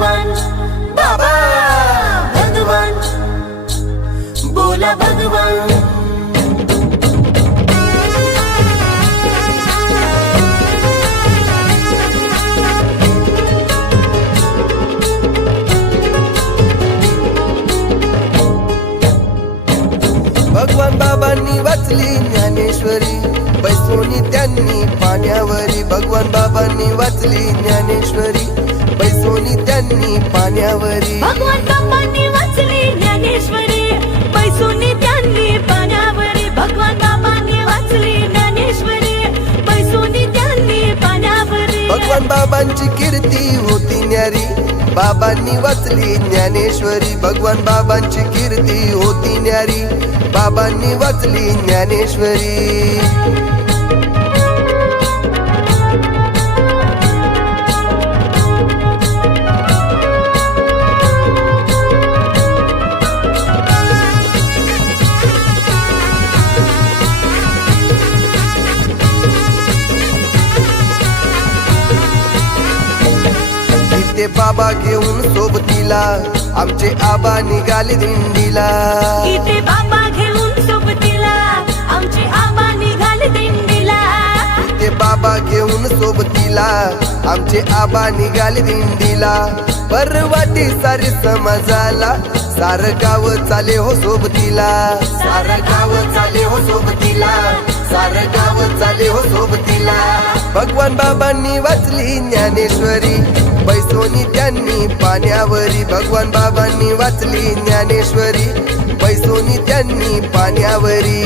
भगवान बाबा भगवान बोला भगवान। भगवान बाबांनी वाचली ज्ञानेश्वरी, बैसोनी त्यांनी पाण्यावरी। भगवान बाबांनी वाचली ज्ञानेश्वरी, बैसोनी त्यांनी पाण्यावरी। भगवान बाबांनी वाचली ज्ञानेश्वरी, बैसोनी त्यांनी पाण्यावरी। भगवान बाबांनी वाचली ज्ञानेश्वरी, बैसोनी त्यांनी पाण्यावरी। भगवान बाबांची कीर्ती होती न्यारी, बाबांनी वाचली ज्ञानेश्वरी। भगवान बाबांची कीर्ती होती न्यारी, बाबांनी वाचली ज्ञानेश्वरी। इथे बाबा घेऊन सोबतीला आमचे आबा निघाले दिंडीला। इथे बाबा घेऊन सोबतीला आमचे आबा निघाले दिंडीला। इथे बाबा घेऊन सोबतीला आमचे आबा निघाले दिंडीला। परवाटी सारी समाजाला सार गाव चाले हो सोबतीला। सार गाव चाले हो सोबतीला, सार गाव चाले हो सोबतीला। भगवान बाबांनी वाचली ज्ञानेश्वरी, बैसोनी त्यांनी पाण्यावरी। भगवान बाबांनी वाचली ज्ञानेश्वरी, बैसोनी त्यांनी पाण्यावरी।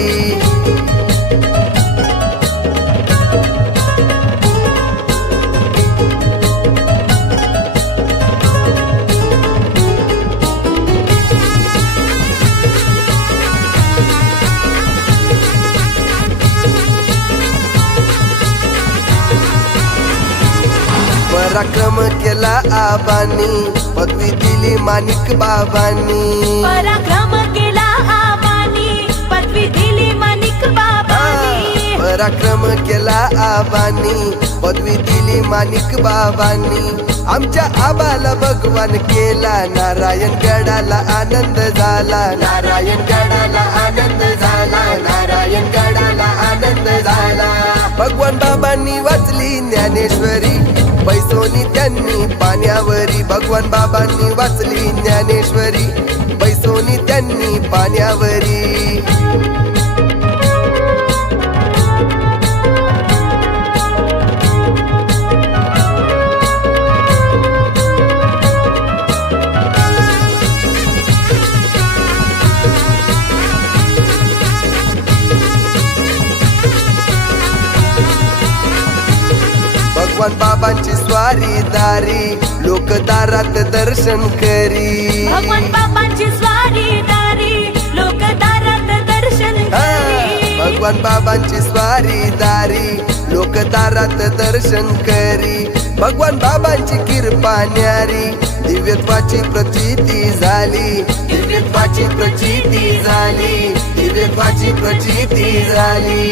पराक्रम केला आबांनी, पदवी दिली माणिक बाबांनी। पराक्रम केला आबांनी, पदवी दिली माणिक बाबांनी। पराक्रम केला आबांनी, पदवी दिली माणिक बाबांनी। आमच्या आबाला भगवान केला, नारायण गडाला आनंद झाला। नारायण गडाला आनंद झाला, नारायण गडाला आनंद झाला। भगवान बाबांनी वाचली ज्ञानेश्वरी, बैसोनी त्यांनी पाण्यावरी। भगवान बाबांनी वाचली ज्ञानेश्वरी, बैसोनी त्यांनी पाण्यावरी। भगवान बाबांची स्वारी दारी, लोक दारात दर्शन करी। भगवान बाबांची स्वारी दारी, लोक दारात दर्शन करी। भगवान बाबांची स्वारी दारी, लोक दारात दर्शन करी। भगवान बाबांची कृपा न्यारी, दिव्यत्वाची प्रचिती झाली। दिव्यत्वाची प्रचिती झाली, दिव्यत्वाची प्रचिती झाली।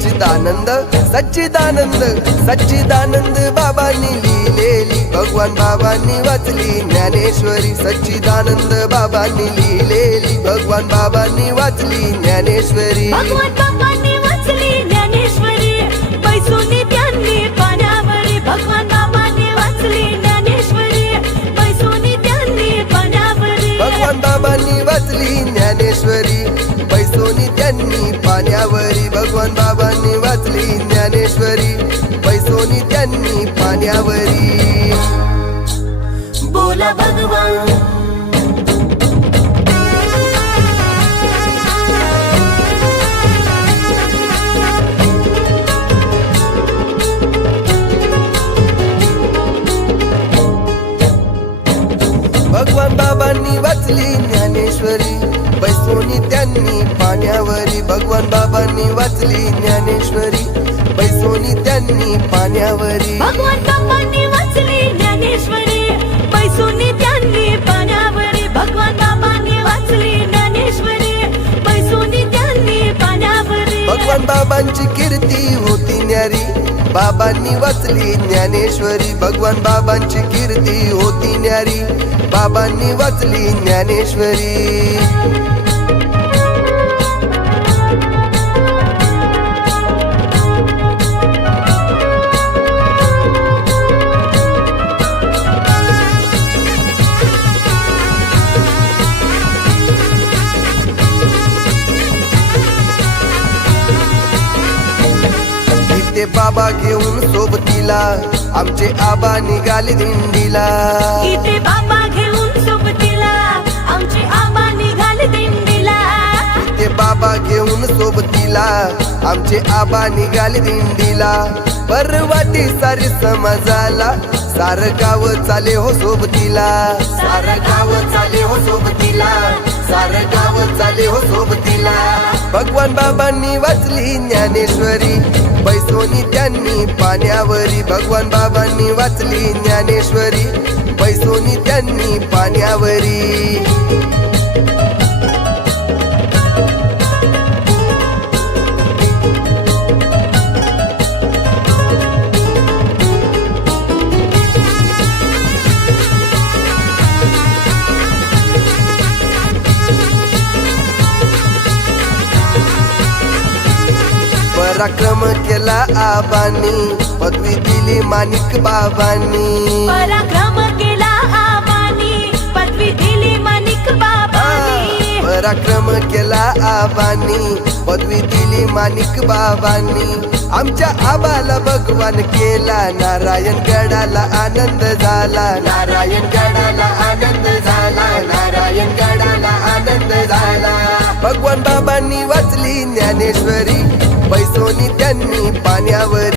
सच्चिदानंद सच्चिदानंद सच्चिदानंद बाबांनी लिहिलेली, भगवान बाबांनी वाचली ज्ञानेश्वरी। सच्चिदानंद बाबांनी लिहिलेली, भगवान बाबांनी वाचली ज्ञानेश्वरी। भगवान बाबांनी वाचली ज्ञानेश्वरी, बैसोनी त्यांनी पाण्यावरी। भगवान बाबांनी वाचली ज्ञानेश्वरी, बैसोनी त्यांनी पाण्यावरी। भगवान बाबांनी वाचली ज्ञानेश्वरी, बैसोनी त्यांनी पाण्यावरी। भगवान बाबांनी वाचली ज्ञानेश्वरी, बैसोनी त्यांनी पाण्यावरी। बोला भगवान भगवान बाबांनी वाचली ज्ञानेश्वरी, बैसोनी त्यांनी पाण्यावरी। भगवान बाबांनी वाचली ज्ञानेश्वरी, बैसोनी त्यांनी पाण्यावरी। भगवान बाबांनी वाचली ज्ञानेश्वरी, बैसोनी त्यांनी पाण्यावरी। भगवान बाबांनी वाचली ज्ञानेश्वरी, बैसोनी त्यांनी पाण्यावरी। भगवान बाबांची कीर्ती होती न्यारी, बाबांनी वाचली ज्ञानेश्वरी. भगवान बाबांची कीर्ती होती न्यारी. बाबांनी वाचली ज्ञानेश्वरी. ते बाबा घेऊन सोबतीला आमचे आबा निघाले दिंडीला. इथे बाबा घेऊन सोबतीला आमचे आबा निघाले दिंडीला. ते बाबा घेऊन सोबतीला आमचे आबा निघाले दिंडीला. परवाटी सारी समाजाला सार गाव चाले हो सोबतीला. सार गाव चाले हो सोबतीला. सार गाव चाले हो सोबतीला. भगवान बाबांनी वाचली ज्ञानेश्वरी. बैसोनी त्यांनी पाण्यावरी. भगवान बाबांनी वाचली ज्ञानेश्वरी. बैसोनी त्यांनी पाण्यावरी. पराक्रम केला आबांनी पदवी दिली माणिक बाबांनी. पराक्रम केला आबांनी पदवी दिली माणिक बाबांनी. पराक्रम केला आबांनी पदवी दिली माणिक बाबांनी. आमच्या आबाला भगवान केला. नारायण गडाला आनंद झाला. नारायण गडाला आनंद झाला. नारायण गडाला आनंद झाला. भगवान बाबांनी वाचली ज्ञानेश्वरी. बैसोनी त्यांनी पाण्यावर